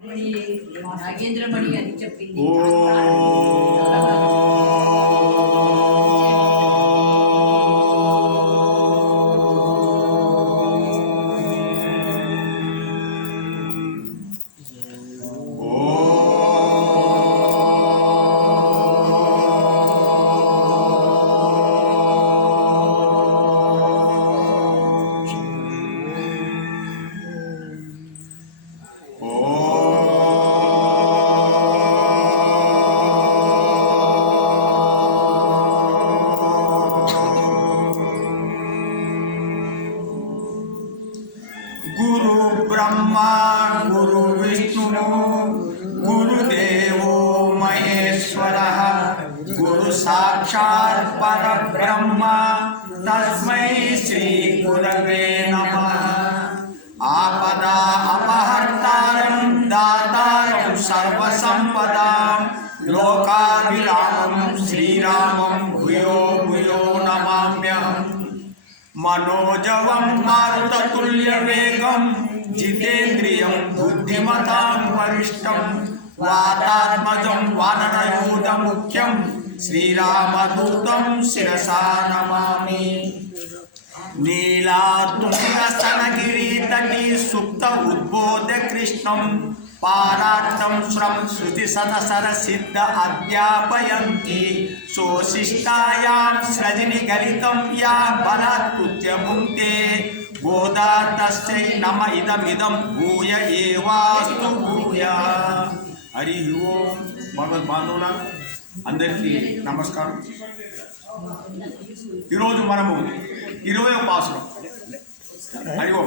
నాగేంద్రమణి అని చెప్పింది. गुरु ब्रह्मा गुरु विष्णु गुरुदेवो महेश्वरः गुरु साक्षात् परब्रह्म तस्मै श्री गुरवे नमः। आपदा अपहर्तारं दातारं सर्वसंपदां लोकाभिरामं श्रीरामं भूयो भूयो नमाम्यहम्। मनोजवं मारुततुल्यवेगं जितेन्द्रियं बुद्धिमतां वरिष्ठं वातात्मजं वानरयूथमुख्यं श्रीरामदूतं शिरसा नमामि। नीलातुङ्गस्तनगिरितटी सुप्त उद्बोध्य कृष्णं पारार्थं श्रम श्रुतिशतसरसिद्ध अध्यापयन्ति सोशिष्टायां सृजनिगलितं या बलात्कृत्य भुङ्क्ते गोदा तस्यै नम इदमिदं भूय एवास्तु भूय। हरि ओम। భగవద్బాంధవుల అందరికీ నమస్కారం। ఈరోజు మనము 20వ పాసురం హరి ఓం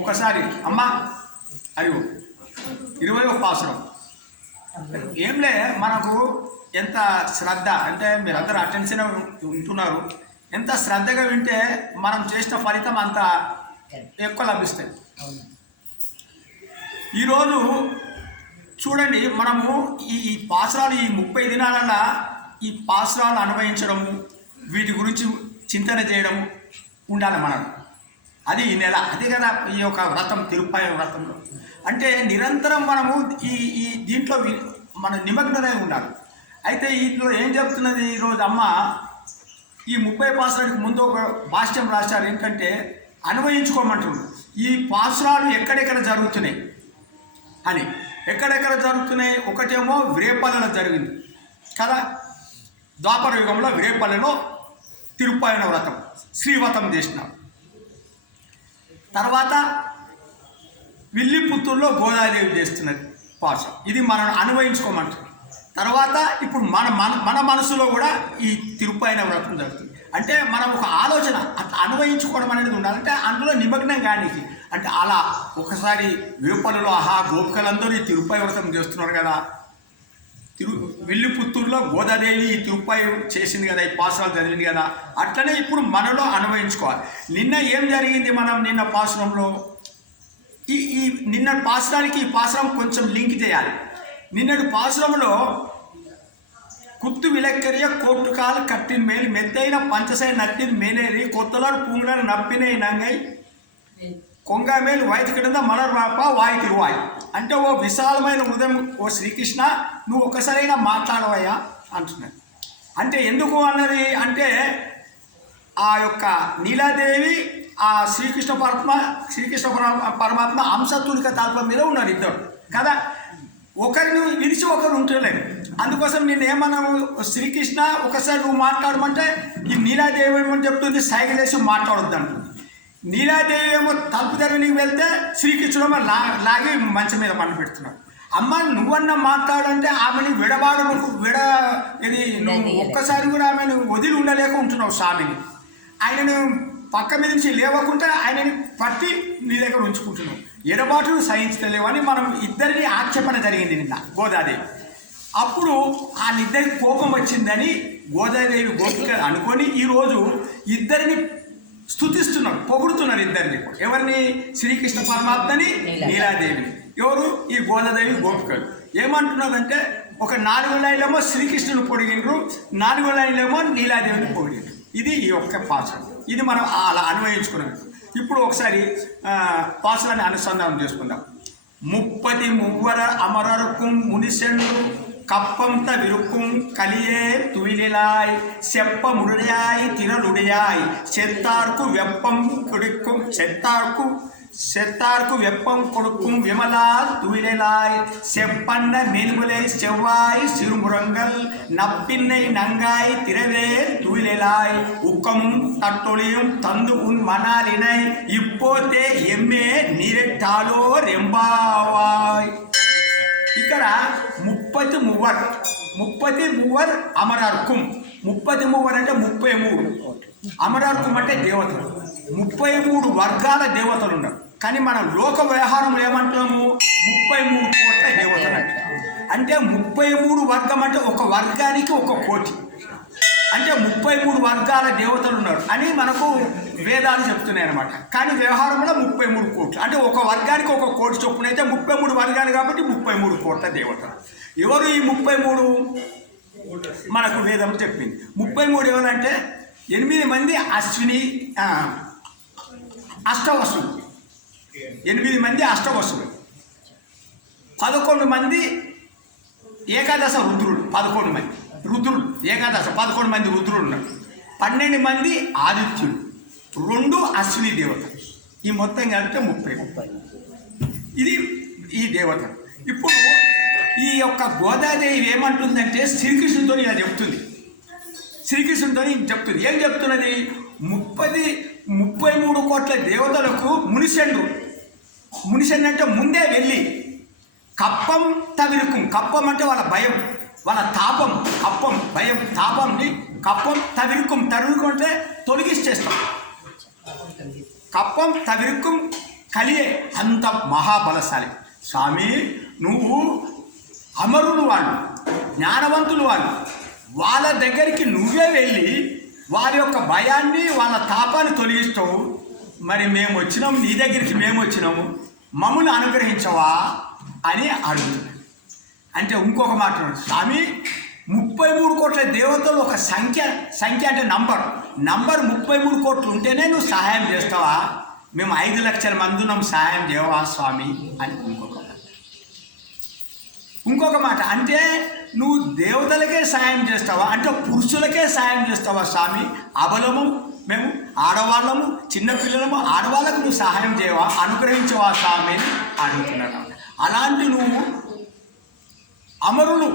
ఒక్కసారి అమ్మా హరి ఓం 20వ పాసురం ఏంలే మనకు ఎంత శ్రద్ధ అంటే మీరందరూ అటెన్షన్ ఉంటున్నారు, ఎంత శ్రద్ధగా వింటే మనం చేసిన ఫలితం అంత ఎక్కువ లభిస్తుంది। ఈరోజు చూడండి, మనము ఈ పాసురాలు ఈ 30 దినాలలో ఈ పాసురాలు అన్వయించడము, వీటి గురించి చింతన చేయడము ఉండాలి మనం। అది ఈ నెల, అదే కదా ఈ యొక్క వ్రతం, తిరుప్పాయ వ్రతంలో అంటే నిరంతరం మనము ఈ దీంట్లో మన నిమగ్నమై ఉండాలి। అయితే ఇంట్లో ఏం చెప్తున్నది ఈరోజు అమ్మ, ఈ 30 పాసురానికి ముందు ఒక భాష్యం రాశారు, ఏంటంటే అన్వయించుకోమంటున్నారు। ఈ పాసురాలు ఎక్కడెక్కడ జరుగుతున్నాయి అని, ఎక్కడెక్కడ జరుగుతున్నాయి? ఒకటేమో విరేపల్లిలో జరిగింది కదా, ద్వాపర యుగంలో విరేపల్లిలో తిరుప్పాయన వ్రతం శ్రీవ్రతం చేసినాం। తర్వాత విల్లిపుత్తూరులో గోదాదేవి చేస్తున్నది పాశం, ఇది మనం అన్వయించుకోమంటారు। తర్వాత ఇప్పుడు మన మనసులో కూడా ఈ తిరుప్పాయన వ్రతం జరుగుతుంది। అంటే మనం ఒక ఆలోచన అట్లా అన్వయించుకోవడం అనేది ఉండాలంటే అందులో నిమగ్నం కానికి, అంటే అలా ఒకసారి విరుపల్లిలో ఆహా గోపికలందరూ ఈ తిరుప్పాయ వ్రతం చేస్తున్నారు కదా, విల్లిపుత్తూరులో గోదాదేవి ఈ తిరుప్పాయ చేసింది కదా, ఈ పాసురాలు చదివింది కదా, అట్లనే ఇప్పుడు మనలో అన్వయించుకోవాలి। నిన్న ఏం జరిగింది, మనం నిన్న పాసురంలో ఈ నిన్నటి పాసురానికి ఈ పాసురం కొంచెం లింక్ చేయాలి। నిన్నటి పాసురంలో కుత్తు విలక్కరియ కోట్టుకాలు కట్టిన మేలు మెత్తైన పంచసై నట్టిన మేలేరి కొత్తలారు పూంగులను నప్పిన నంగై కొంగ మేలు వాయి కింద మలర్ మాప వాయి తిరువాయి అంటే, ఓ విశాలమైన హృదయం ఓ శ్రీకృష్ణ, నువ్వు ఒక్కసారైనా మాట్లాడవయ్యా అంటున్నాడు। అంటే ఎందుకు అన్నది అంటే, ఆ యొక్క నీలాదేవి ఆ శ్రీకృష్ణ పరమాత్మ అంశతులిక తల్పం మీద ఉన్నారు ఇద్దరు కదా, ఒకరిని విడిచి ఒకరు ఉంటలేరు। అందుకోసం నేను ఏమన్నాను, శ్రీకృష్ణ ఒకసారి నువ్వు మాట్లాడమంటే ఈ నీలాదేవి ఏమని చెప్తుంది, సైగ చేసి మాట్లాడొద్దు అంటుంది। నీలాదేవి ఏమో తలుపు తెరవనికి వెళ్తే శ్రీకృష్ణుడు లాగి మంచం మీద పండు పెడుతున్నాడు। అమ్మ నువ్వన్నా మాట్లాడంటే ఆమెని ఇది ఒక్కసారి కూడా ఆమెను వదిలి ఉండలేక ఉంటున్నావు స్వామిని, ఆయనను పక్క మీద నుంచి లేవకుంటే ఆయనని పట్టి నీ దగ్గర ఉంచుకుంటున్నావు, ఎడబాటును సహించలేవు అని మనం ఇద్దరిని ఆక్షేపణ జరిగింది నిన్న గోదాదేవి। అప్పుడు ఆ ఇద్దరికి కోపం వచ్చిందని గోదాదేవి గోపిక అనుకొని ఈరోజు ఇద్దరిని స్తుతిస్తున్నారు, పొగుడుతున్నారు ఇద్దరిని। ఎవరిని? శ్రీకృష్ణ పరమాత్మని, నీలాదేవిని। ఎవరు? ఈ గోదాదేవి గోపికలు ఏమంటున్నదంటే, ఒక 4 లైన్లేమో శ్రీకృష్ణుని పొడిగినరు, 4 లైన్లేమో నీలాదేవిని పొగిడినరు। ఇది ఈ ఒక్క పాసురం, ఇది మనం అలా అన్వయించుకున్నాం। ఇప్పుడు ఒకసారి పాసురాన్ని అనుసంధానం చేసుకుందాం। முப்பதி முவ்வர அமரருக்கும் முனிசென்று கப்பம் தவிருக்கும் கலியே துயிலாய் செப்ப முடையாய் திரளுடையாய் செத்தார்க்கு வெப்பம் கொடுக்கும் செத்தார்க்கு வெப்பம் கொடுக்கும் விமலா துயிலாய் செப்பன்ன மேல்முலை செவ்வாய் சிறுமுரங்கள் நப்பின்னை நங்காய் திரவே துயிலாய் உக்கமும் தட்டொழியும் தந்து உன் மணாலினை இப்போதே எம்மே நீரெட்டாலோ రెంబావాయ్. ఇక్కడ 33 అమరార్కుం. 33 అంటే 33. అమరార్కుం అంటే దేవతలు. 33 వర్గాల దేవతలు ఉన్నారు. కానీ మన లోక వ్యవహారంలో ఏమంటాము? 33 కోట్ల దేవతలు అంటే 33 వర్గం అంటే ఒక వర్గానికి ఒక కోటి, అంటే 33 వర్గాల దేవతలు ఉన్నారు అని మనకు వేదాలు చెప్తున్నాయి అనమాట. కానీ వ్యవహారంలో 33 కోట్లు అంటే ఒక వర్గానికి ఒక కోటి చొప్పున అయితే 33 వర్గాలు కాబట్టి 33 కోట్ల దేవతలు. ఎవరు ఈ 33? మనకు వేదం చెప్పింది. 33 ఎవరంటే 8 మంది అశ్విని అష్టవసులు, 8 మంది అష్టవసులు, 11 మంది ఏకాదశ రుద్రుడు, 11 మంది రుద్రుడు ఏకాదశ 11 మంది రుద్రుడు ఉన్నారు, 12 మంది ఆదిత్యుడు, 2 అశ్విని దేవతలు. ఈ మొత్తం కలిపితే 30. ఇది ఈ దేవతలు. ఇప్పుడు ఈ యొక్క గోదాదేవి ఏమంటుందంటే శ్రీకృష్ణుడితో ఇలా చెప్తుంది. శ్రీకృష్ణుడితో చెప్తుంది. ఏం చెప్తున్నది? 33 కోట్ల దేవతలకు మునిసెండు అంటే ముందే వెళ్ళి కప్పం తవిరుకుం. కప్పం అంటే వాళ్ళ భయం, వాళ్ళ తాపం. కప్పం భయం, తాపంని కప్పం తవిరుకుం. తవిరుకుం అంటే తొలగిస్తేస్తాం. కప్పం తవిరుకుం కలియే అంత మహాబలశాలి. స్వామి నువ్వు అమరులు, వాళ్ళు జ్ఞానవంతులు, వాళ్ళ దగ్గరికి నువ్వే వెళ్ళి వారి యొక్క భయాన్ని వాళ్ళ తాపాన్ని తొలగిస్తావు. మరి మేము వచ్చినాము, నీ దగ్గరికి మేము వచ్చినాము, మమ్మల్ని అనుగ్రహించవా అని అడుగుతున్నాడు. అంటే ఇంకొక మాట, స్వామి 33 కోట్ల దేవతలు ఒక సంఖ్య అంటే నంబర్ 33 కోట్లు ఉంటేనే నువ్వు సహాయం చేస్తావా? మేము 5 లక్షల మంది ఉన్నాం, సహాయం చేయవా స్వామి అని ఇంకొక మాట. అంటే నువ్వు దేవతలకే సాయం చేస్తావా అంటే పురుషులకే సాయం చేస్తావా స్వామి? అబలము మేము ఆడవాళ్ళము, చిన్నపిల్లలము, ఆడవాళ్ళకు నువ్వు సహాయం చేయవా, అనుగ్రహించవా స్వామి అని అడుగుతున్నాడు. అలాంటి నువ్వు అమరులు,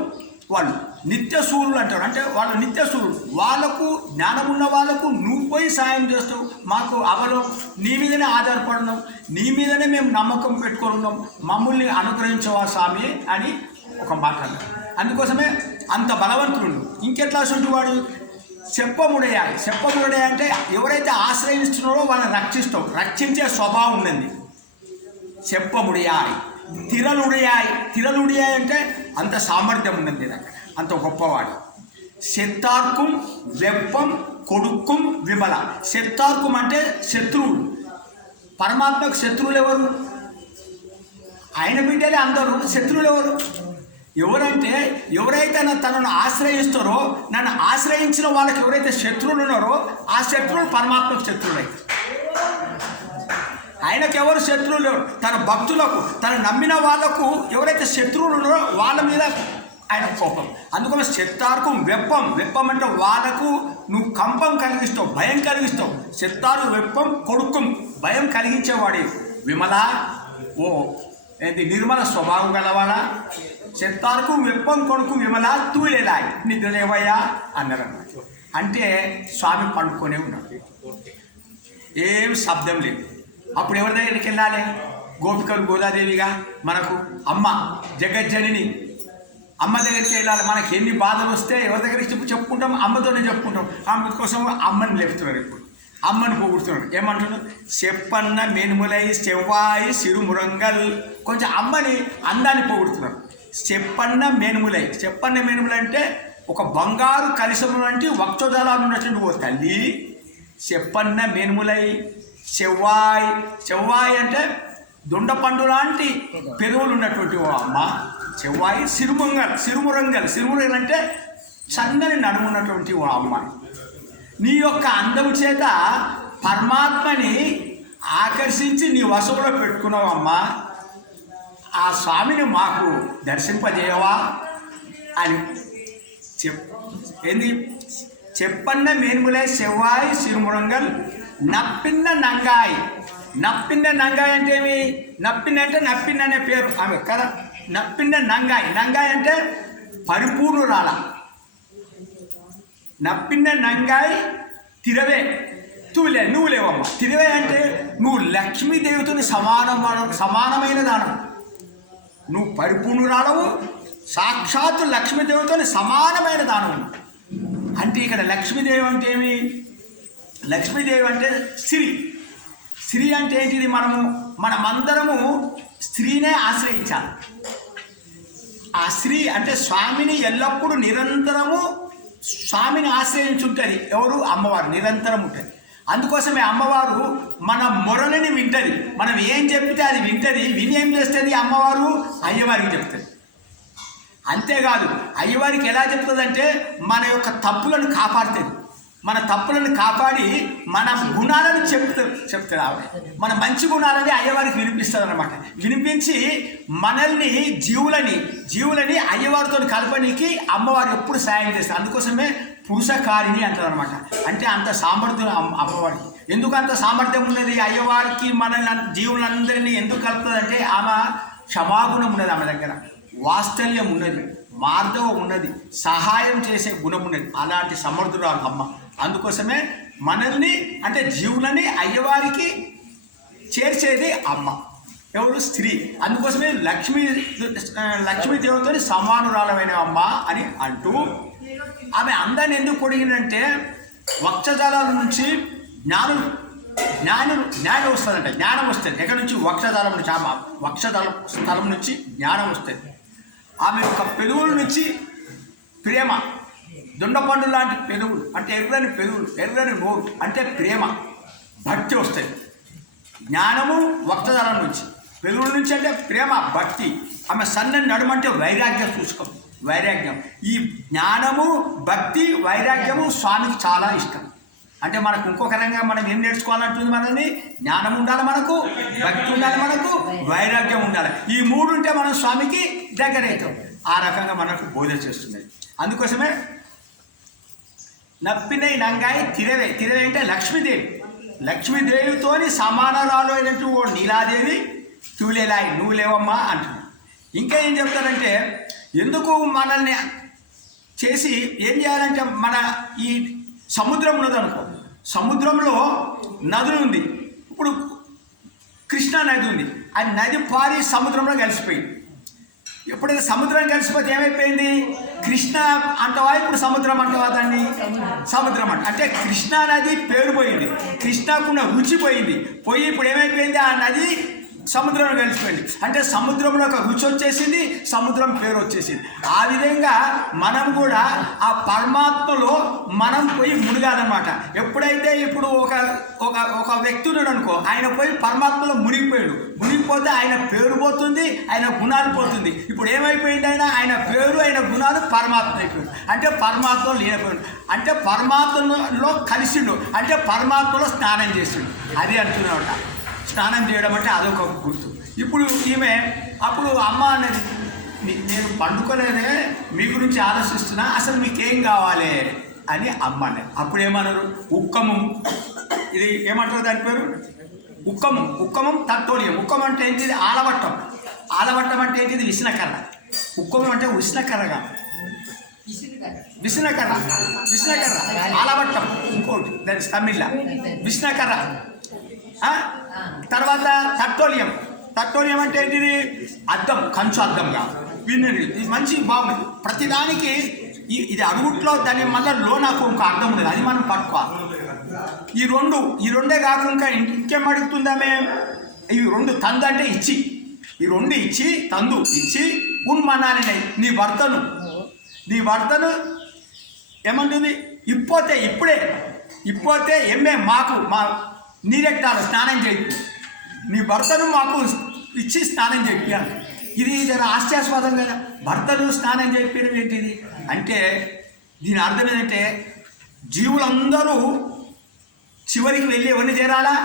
వాళ్ళు నిత్యసూరులు అంటారు. అంటే వాళ్ళు నిత్యసూరులు, వాళ్ళకు జ్ఞానం ఉన్న వాళ్ళకు నువ్వు పోయి సాయం చేస్తావు. మాకు అవలో నీ మీదనే ఆధారపడినాం, నీ మీదనే మేము నమ్మకం పెట్టుకొని ఉన్నాం, మమ్మల్ని అనుగ్రహించవా స్వామి అని ఒక మాట అన్నారు. అందుకోసమే అంత బలవంతుడు. ఇంకెట్లా వాడు చెప్పముడయ అంటే ఎవరైతే ఆశ్రయిస్తున్నారో వాళ్ళని రక్షించే స్వభావం ఉన్నది. చెప్పముడియాయ్. తిరలుడియాయ్ అంటే అంత సామర్థ్యం ఉన్నది దగ్గర, అంత గొప్పవాడు. శత్తార్కుం వెప్పం కొడుక్కుం విమల. శత్తార్కుం అంటే శత్రువులు. పరమాత్మకు శత్రువులు ఎవరు? ఆయన బిడ్డలే అందరూ. శత్రువులు ఎవరు? ఎవరంటే ఎవరైతే తనను ఆశ్రయిస్తారో, నన్ను ఆశ్రయించిన వాళ్ళకి ఎవరైతే శత్రువులు ఉన్నారో ఆ శత్రువులు పరమాత్మకు శత్రువులు అయితే. ఆయనకు ఎవరు శత్రువులు లేరు. తన భక్తులకు, తను నమ్మిన వాళ్లకు ఎవరైతే శత్రువులు ఉన్నారో వాళ్ళ మీద ఆయన కోపం. అందుకని శత్తార్కు వెప్పం అంటే వాళ్ళకు నువ్వు కంపం కలిగిస్తావు, భయం కలిగిస్తావు. శత్తారు వెప్పం కొడుకుం, భయం కలిగించేవాడి. విమల ఓ ఏంటి నిర్మల స్వభావం గలవాడా. శత్తార్కు వెప్పం కొడుకు విమల తూలేలాయ్ నిద్రలేవయ్యా అన్నారు. అంటే స్వామి పండుకొనే ఉన్నాడు, ఏం శబ్దం లేదు. అప్పుడు ఎవరి దగ్గరికి వెళ్ళాలి? గోపికలు గోదాదేవిగా మనకు అమ్మ జగజ్జనని అమ్మ దగ్గరికి వెళ్ళాలి. మనకి ఎన్ని బాధలు వస్తే ఎవరి దగ్గరికి చెప్పుకుంటాం? అమ్మతోనే చెప్పుకుంటాం. అమ్మ కోసం అమ్మని లేపుతున్నారు. ఇప్పుడు అమ్మని పోగొడుతున్నాడు. ఏమంటున్నారు? చెప్పన్న మెనుములై చెవ్వాయి సిరుమురంగల్. కొంచెం అమ్మని అందాన్ని పోగొడుతున్నారు. చెప్పన్న మెనుములై అంటే ఒక బంగారు కలిసము వంటి వక్షోజాలాలు ఉన్నటువంటి ఓ తల్లి. చెప్పన్న మెనుములై చెవ్వాయి అంటే దొండపండు లాంటి పెదవులు ఉన్నటువంటి ఓ అమ్మ. చెవ్వాయి సిరుమురంగల్ అంటే చందని నడుమున్నటువంటి ఓ అమ్మ. నీ యొక్క అందము చేత పరమాత్మని ఆకర్షించి నీ వశంలో పెట్టుకున్నావు అమ్మ. ఆ స్వామిని మాకు దర్శింపజేయవా అని ఏంది చెప్పన్న మేన్ములే సెవ్వాయి సిరుమురంగల్ నప్పిన్న నంగాయ్. నప్పిన్న నంగాయ్ అంటే ఏమి? నప్పిన్న అంటే నప్పిన్న అనే పేరు ఆమె కదా. నప్పిన్న నంగాయ్, నంగాయ్ అంటే పరిపూర్ణురాల. నప్పిన్న నంగాయ్ తిరవే తూలే, నువ్వు లేవమ్మ. తిరవే అంటే నువ్వు లక్ష్మీదేవితో సమానమైన దానం. నువ్వు పరిపూర్ణురాలవు, సాక్షాత్తు లక్ష్మీదేవితో సమానమైన దానం. అంటే ఇక్కడ లక్ష్మీదేవి అంటే ఏమి? లక్ష్మీదేవి అంటే స్త్రీ. స్త్రీ అంటే ఏంటిది? మనమందరము స్త్రీనే ఆశ్రయించాలి. ఆ స్త్రీ అంటే స్వామిని ఎల్లప్పుడూ నిరంతరము స్వామిని ఆశ్రయించుంటుంది. ఎవరు? అమ్మవారు నిరంతరం ఉంటుంది. అందుకోసమే అమ్మవారు మన మొరలని వింటది. మనం ఏం చెప్తే అది వింటది. విని ఏం చేస్తుంది? అమ్మవారు అయ్యవారికి చెప్తుంది. అంతేకాదు అయ్యవారికి ఎలా చెప్తుందంటే మన యొక్క తప్పులను కాపాడుతుంది. మన తప్పులను కాపాడి మన గుణాలను చెప్తుంది ఆవిడ. మన మంచి గుణాలని అయ్యవారికి వినిపిస్తుంది అనమాట. వినిపించి మనల్ని జీవులని అయ్యవారితో కలపడానికి అమ్మవారు ఎప్పుడు సాయం చేస్తారు. అందుకోసమే పురుషకారిణి అంటారు అనమాట. అంటే అంత సామర్థ్యం అమ్మవారికి. ఎందుకు అంత సామర్థ్యం ఉన్నది అయ్యవారికి? మనల్ని జీవులందరినీ ఎందుకు కలుపుతుంది? ఆమె క్షమాగుణం ఉన్నది, ఆమె దగ్గర వాత్సల్యం ఉన్నది, మార్ధవం ఉన్నది, సహాయం చేసే గుణం ఉన్నది. అలాంటి సమర్థురాలు అమ్మ. అందుకోసమే మనల్ని అంటే జీవులని అయ్యవారికి చేర్చేది అమ్మ. ఎవరు? స్త్రీ. అందుకోసమే లక్ష్మీదేవితో సమానురాలమైన అమ్మ అని అంటూ ఆమె అందరిని ఎందుకు పొడిగిందంటే వక్షజాలాల నుంచి జ్ఞానం వస్తుందంట. జ్ఞానం వస్తుంది. ఎక్కడి నుంచి? వక్షజాలం నుంచి. ఆమె స్థలం నుంచి జ్ఞానం వస్తుంది. ఆమె యొక్క పెదవుల నుంచి ప్రేమ, దొండపండు లాంటి పెదవులు అంటే ఎర్రని పెదవులు, ఎర్రని నోరు అంటే ప్రేమ, భక్తి వస్తుంది. జ్ఞానము వక్షజాలం నుంచి, పెదవుల నుంచి అంటే ప్రేమ, భక్తి. ఆమె సన్నని నడుమంటే వైరాగ్యం. చూసుకోం, వైరాగ్యం. ఈ జ్ఞానము, భక్తి, వైరాగ్యము స్వామికి చాలా ఇష్టం. అంటే మనకు ఇంకొక రకంగా మనం ఏం నేర్చుకోవాలంటుంది? మనల్ని జ్ఞానం ఉండాలి, మనకు భక్తి ఉండాలి, మనకు వైరాగ్యం ఉండాలి. ఈ మూడు ఉంటే మనం స్వామికి దగ్గర అవుతాం. ఆ రకంగా మనకు బోధ చేస్తుంది. అందుకోసమే నప్పినై నంగాయి తిరవే. తిరవే అంటే లక్ష్మీదేవి. లక్ష్మీదేవితోని సమానరాలు అయినట్టు ఓ నీలాదేవి తూలేలాయి, నువ్వు లేవమ్మా అంటున్నాడు. ఇంకా ఏం చెప్తారంటే ఎందుకు మనల్ని చేసి ఏం చేయాలంటే మన ఈ సముద్రం ఉన్నదనుకో, సముద్రంలో నదులు ఉంది. ఇప్పుడు కృష్ణా నది ఉంది. ఆ నది పారి సముద్రంలో కలిసిపోయింది. ఎప్పుడైతే సముద్రం కలిసిపోతే ఏమైపోయింది? కృష్ణ అంటవా ఇప్పుడు సముద్రం అంటవా? దాన్ని సముద్రం అంటే కృష్ణా నది పేరు పోయింది, కృష్ణకున్న రుచి పోయింది. పోయి ఇప్పుడు ఏమైపోయింది? ఆ నది సముద్రంలో కలిసిపోయింది. అంటే సముద్రంలో ఒక రుచి వచ్చేసింది, సముద్రం పేరు వచ్చేసింది. ఆ విధంగా మనం కూడా ఆ పరమాత్మలో మనం పోయి మునిగాలన్నమాట. ఎప్పుడైతే ఇప్పుడు ఒక వ్యక్తి ఉన్నాడు అనుకో, ఆయన పోయి పరమాత్మలో మునిగిపోతే ఆయన పేరు పోతుంది, ఆయన గుణాలు పోతుంది. ఇప్పుడు ఏమైపోయింది? ఆయన పేరు, ఆయన గుణాలు పరమాత్మ అయిపోయింది. అంటే పరమాత్మలో లేకపోయింది. అంటే పరమాత్మలో కలిసిండు, అంటే పరమాత్మలో స్నానం చేసిండు. అది అంటున్నాడు. స్నానం చేయడం అంటే అదొక గుర్తు. ఇప్పుడు ఈమె అప్పుడు అమ్మ అనేది నేను పండుకోలేదే, మీ గురించి ఆలోచిస్తున్నా, అసలు మీకేం కావాలి అని అమ్మ అనేది. అప్పుడు ఏమన్నారు? ఉక్కము. ఇది ఏమంటారు దాని పేరు? ఉక్కమం తట్టోలియం. ఉక్కం అంటే ఏంటిది? ఆలవట్టం. ఆలవట్టం అంటే ఏంటిది? విసనకర్ర. ఉక్కమం అంటే విసనకర్రగా, విసనకర్ర ఆలవట్టం. ఇంకోటి దాని తమిళ విసనకర్ర. తర్వాత తట్టోలియం అంటే ఏంటిది? అద్దం, కంచు అద్దంగా విన్నది. ఇది మంచి బాగుంది. ప్రతిదానికి ఇది అడుగుట్లో దాని మళ్ళీ నాకు ఇంకో అర్థం ఉండదు, అది మనం పట్టుకోవాలి. ఈ రెండే కాకుండా ఇంకేం అడుగుతుందామే? ఈ రెండు తందు అంటే ఇచ్చి, ఈ రెండు ఇచ్చి, తందు ఇచ్చి ఉన్మనాలి నీ భర్తను ఏమంటుంది? ఇప్పోతే ఎమ్మే మాకు మా నీరెట్టాలి, స్నానం చేయి, నీ భర్తను మాకు ఇచ్చి స్నానం చేయాలి. ఇది జర హాస్యాస్పదం కదా. భర్తను స్నానం చేయడం ఏంటిది అంటే దీని అర్థం ఏంటంటే జీవులందరూ చివరికి వెళ్ళి ఎవరిని చేరాలా?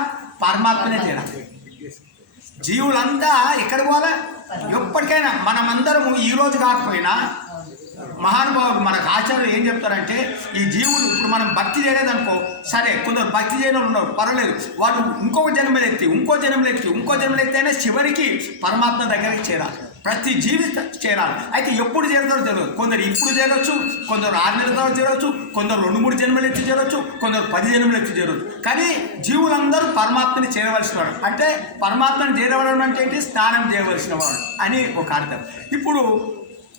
పరమాత్మనే చేరాలి. జీవులంతా ఎక్కడ పోవాలా? ఎప్పటికైనా మనమందరము ఈరోజు కాకపోయినా మహానుభావులు మనకు ఆచార్యులు ఏం చెప్తారంటే ఈ జీవుడు ఇప్పుడు మనం భక్తి చేయలేదనుకో, సరే కొందరు భక్తి చేయడం ఉన్నారు పర్వాలేదు, వాళ్ళు ఇంకొక జన్మలెత్తి ఇంకో జన్మలెత్తి అయినా చివరికి పరమాత్మ దగ్గరికి చేరాలి. ప్రతి జీవి చేరాలి. అయితే ఎప్పుడు చేరుతారో తెలియదు. కొందరు ఇప్పుడు చేరవచ్చు, కొందరు 6 నెలల తర్వాత చేరవచ్చు, కొందరు 2-3 జన్మలు ఎత్తి చేరవచ్చు, కొందరు 10 జన్మలు ఎత్తి చేరవచ్చు. కానీ జీవులందరూ పరమాత్మని చేరవలసిన వాడు. అంటే పరమాత్మని చేరవడం అంటే ఏంటి? స్నానం చేయవలసిన వాడు అని ఒక అర్థం. ఇప్పుడు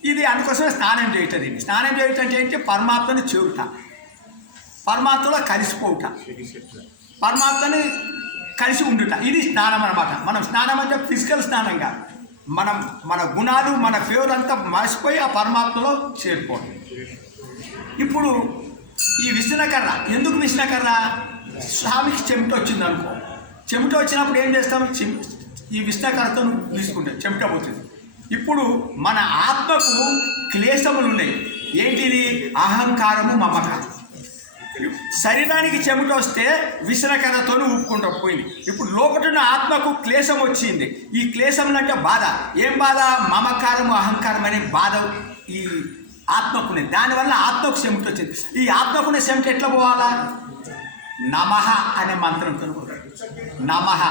ఇది అందుకోసమే స్నానం చేయటది. స్నానం చేయటం అంటే ఏంటి? పరమాత్మని చేరుట, పరమాత్మలో కలిసిపోవుట, పరమాత్మని కలిసి ఉండుట, ఇది స్నానం అన్నమాట. మనం స్నానం అంటే ఫిజికల్ స్నానం కాదు, మన గుణాలు మన ఫేవర్ అంతా మర్చిపోయి ఆ పరమాత్మలో చేరిపోవడం. ఇప్పుడు ఈ విసనకర్ర ఎందుకు? విసనకర్ర స్వామికి చెమట వచ్చింది అనుకో, చెమట వచ్చినప్పుడు ఏం చేస్తాం? ఈ విసనకర్రతో తీసుకుంటాం, చెమట పోతుంది. ఇప్పుడు మన ఆత్మకు క్లేశములు ఉన్నాయి. ఏంటిది? అహంకారము, మమకారం. శరీరానికి చెమట వస్తే విసనకర్రతో ఊపుకుంటూ పోయింది. ఇప్పుడు లోపల ఆత్మకు క్లేశం వచ్చింది. ఈ క్లేశములు అంటే బాధ. ఏం బాధ? మమకారము, అహంకారం అనే బాధ ఈ ఆత్మకునే. దానివల్ల ఆత్మకు చెమట వచ్చింది. ఈ ఆత్మకునే చెమట ఎట్లా పోవాలా? నమః అనే మంత్రంతో పోతాడు. నమః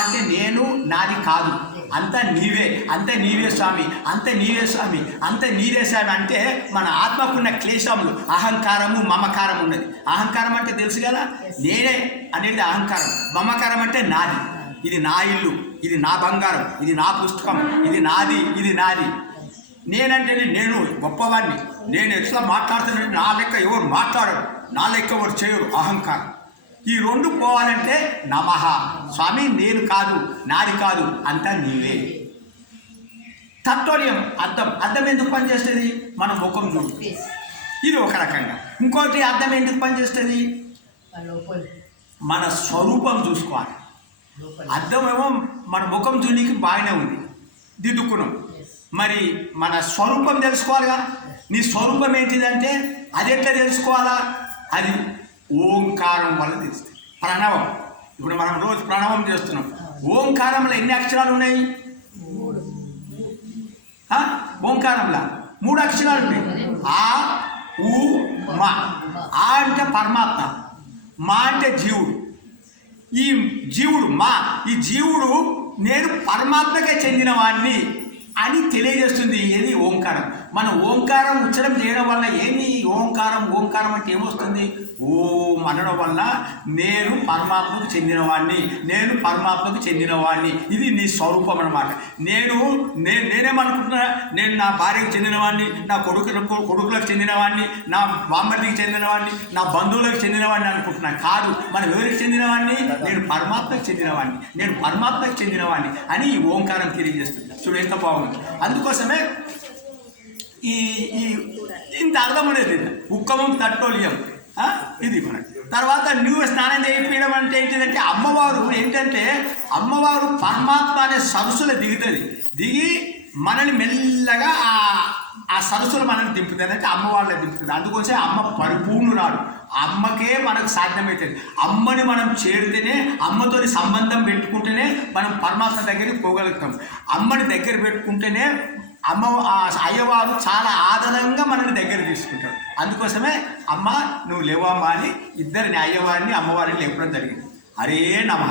అంటే నేను, నాది కాదు, అంతా నీవే, అంతే నీవే స్వామి, అంతే నీవే స్వామి, అంతే నీవే స్వామి అంటే మన ఆత్మకున్న క్లేశములు అహంకారము, మమకారం ఉన్నది. అహంకారం అంటే తెలుసు కదా, నేనే అనేది అహంకారం. మమకారం అంటే నాది, ఇది నా ఇల్లు, ఇది నా బంగారం, ఇది నా పుస్తకం, ఇది నాది. నేనంటే నేను గొప్పవాడిని, నేను ఎట్లా మాట్లాడుతున్నాను, నా లెక్క ఎవరు మాట్లాడరు, నా లెక్క ఎవరు చేయరు, అహంకారం. ఈ రెండు పోవాలంటే నమః, స్వామి నేను కాదు, నాది కాదు, అంతా నీవే. తత్వయం అర్థం ఎందుకు పనిచేస్తుంది? మన ముఖం చూడు, ఇది ఒక రకంగా. ఇంకోటి అర్థం ఎందుకు పనిచేస్తుంది? మన స్వరూపం చూసుకోవాలి. అర్థమేమో మన ముఖం చూనికి బాగానే ఉంది, దిద్దుకున్నాం. మరి మన స్వరూపం తెలుసుకోవాలిగా. నీ స్వరూపం ఏంటిదంటే అది ఎట్లా తెలుసుకోవాలా? అది ఓంకారం వల్ల తెలుస్తుంది. ప్రణవం, ఇప్పుడు మనం రోజు ప్రణవం చేస్తున్నాం. ఓంకారంలో ఎన్ని అక్షరాలు ఉన్నాయి? ఓంకారంలో 3 అక్షరాలు ఉన్నాయి. ఆ, ఊ, మా. ఆ అంటే పరమాత్మ, మా అంటే జీవుడు. ఈ జీవుడు ఈ జీవుడు నేను పరమాత్మకే చెందిన వాడిని అని తెలియజేస్తుంది. ఏది? ఓంకారం. మన ఓంకారం ఉచ్చరం చేయడం వల్ల ఏమి? ఓంకారం అంటే ఏమొస్తుంది? ఓం అనడం వల్ల నేను పరమాత్మకు చెందినవాడిని, ఇది నీ స్వరూపం అన్నమాట. నేనేమనుకుంటున్నా? నేను నా భార్యకు చెందినవాడిని, నా కొడుకులకు చెందినవాడిని, నా బామ్మర్దికి చెందినవాడిని, నా బంధువులకు చెందినవాడిని అనుకుంటున్నాను. కాదు, మనం ఎవరికి చెందినవాడిని? నేను పరమాత్మకు చెందినవాడిని అని ఈ ఓంకారం తెలియజేస్తుంది. చూడు ఎంత బాగుంది. అందుకోసమే ఈ ఇంత అర్థం అనేది ఉక్కమం తట్టోలియం ఇది మనకి. తర్వాత నువ్వు స్నానం చేయడం అంటే ఏంటిదంటే అమ్మవారు పరమాత్మ అనే సరస్సులో దిగి మనల్ని మెల్లగా ఆ సరస్సులు మనల్ని దింపుతుంది. అంటే అమ్మవాళ్ళని దింపుతుంది. అందుకోసం అమ్మ పరిపూర్ణురాలు. అమ్మకే మనకు సాధ్యమవుతుంది. అమ్మని మనం చేరితేనే, అమ్మతో సంబంధం పెట్టుకుంటేనే మనం పరమాత్మ దగ్గరికి పోగలుగుతాం. అమ్మని దగ్గర పెట్టుకుంటేనే అయ్యవారు చాలా ఆదరంగా మనల్ని దగ్గర తీసుకుంటారు. అందుకోసమే అమ్మ నువ్వు లేవమ్మా అని ఇద్దరిని, అయ్యవారిని అమ్మవారిని లేపడం జరిగింది. హరే నమః.